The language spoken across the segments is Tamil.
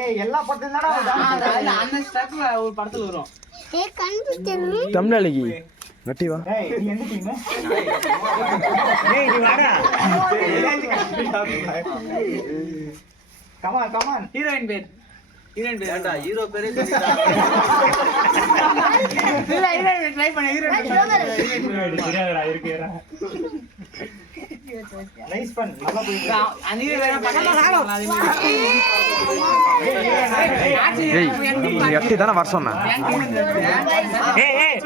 ஏய் எல்லா படத்துல தான அந்த ஸ்டெப் ஒரு படத்துல வரும். ஏய் கண்டுபிடிச்சது தமிழாளிக்கு வெட்டி வா. ஏய் நீ எந்த டீம்? ஏய் நீ வாடா. கம் ஆன் ஹீரோயின் பேர். ஹீரோயின் பேர். ஏண்டா ஹீரோ பேரே சொல்லிட்டா. இல்ல ஹீரோயின் ட்ரை பண்ணு. ஹீரோயின் தெரியாதடா இருக்குடா. நைஸ் பன் நல்லா போயிருக்கு. அனிரே வேற பக்கத்துல ஏய் எட்டி தானே வர சொன்னேன். ஏய்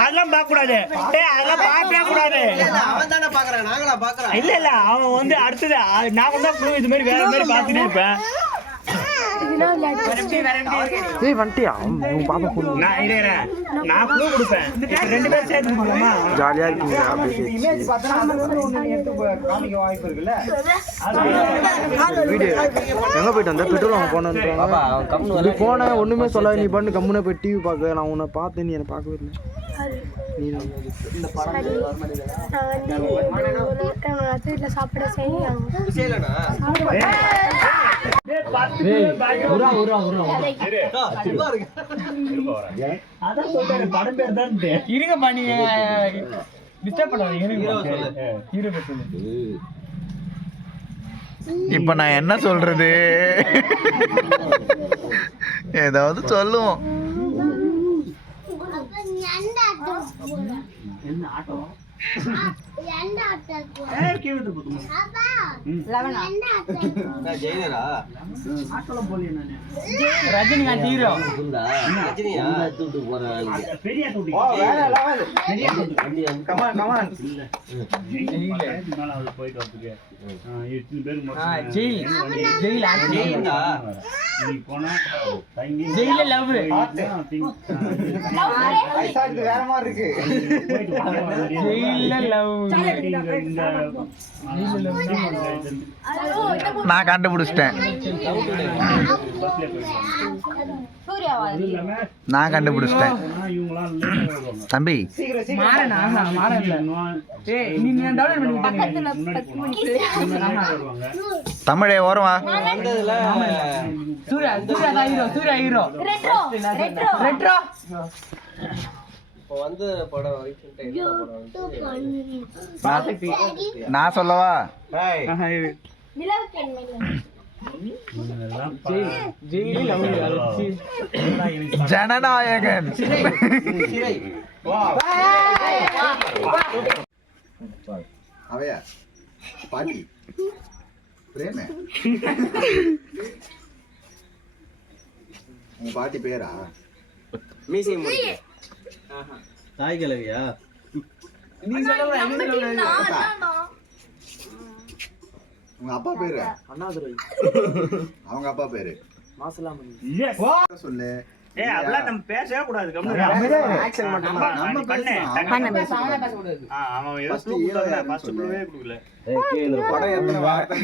அதெல்லாம் பார்க்க கூடாது. அதெல்லாம் பார்க்கவே கூடாது. அவன் தானே பாக்குறான், நாங்களா பாக்குறோம். இல்ல அவன் வந்து அடுத்தது நான் கூட ப்ளூ இது மாதிரி வேற மாதிரி பார்த்துட்டே இருப்பேன். ஏய் வண்டியா உன் பாப்பா போடு. நான் ப்ளூ கொடுப்பேன். ரெண்டு பேரும் சேர்த்து கொடுக்கலாமா? ஜாலியா இருக்கீங்க அப்படியே. இமேஜ் பார்த்தா ஒன்னு எடுத்து காமிக்க வாய்ப்பு இருக்குல்ல. வீடியோ எங்க போயிட்டு வந்த? பெட்ரோல் வாங்க போனேன்றாங்க. நீ போன ஒண்ணுமே சொல்லாத, நீ பண்ணு கம்முனே போய் டிவி பார்க்க. நான் உன்னை பார்த்தேன், நீ என்ன பார்க்கவே இல்லை. நீ இந்த படம் வீட்டுல சாப்பிட செய்யலாம். செய்யலனா அதான் சொல்றேன் படம் பேர் தான் இருங்க பண்ணி டிஸ்டர்ப் பண்ணாதீங்க. ஹீரோ பேர் சொல்லு. இப்ப நான் என்ன சொல்றது? ஏதாவது சொல்லுவோம். என்ன ஆட்டோ? ஜெயிலரா ரஜினிகாந்த் ஹீரோ. ரஜினியா தூட்டு போறாங்க. பெரிய தூட்டி. வேற லெவல். பெரிய தூட்டி. Come on. போயிட்டு வரதுக்கு 8 பேர் மட்டும். ஜெயில் ஜெயிலா நீ போனா தங்கி ஜெயில லவ். ஐசாக்கு வேற மாதிரி இருக்கு. ஜெயில லவ். நான் கண்டுபிடிச்சிட்டேன். நான் கண்டுபிடிச்சிட்டேன் தம்பி. மாறனா மாறல. ஏய் நீ டவுன்லோட் பண்ணி தமிழே ஓரமா வந்ததுல சூர்யா தான் ஹீரோ. சூர்யா ஹீரோ. ரெட்ரோ. இப்போ வந்து படம் நான் சொல்லவா? ஜனநாயகன். அவையா பாட்டி பிரேமே உங்க பாட்டி பேரா? மீசை முடிச்சு தாய் கிழவியா? நீ சொல்லல. உங்க அப்பா பேரு? அண்ணாதுரை. அவங்க அப்பா பேரு மாசலாமணி. சொல்லு. ஏய் அதெல்லாம் நம்ம பேசவே கூடாது. ஆக்சன் மட்டும் நம்ம பேசக்கூடாது. அவன் ஏதோ ப்ளூ கொடுத்தானே, ஃபர்ஸ்ட் ப்ளூவே கொடுக்கல. படம் எத்தனை வார்த்தை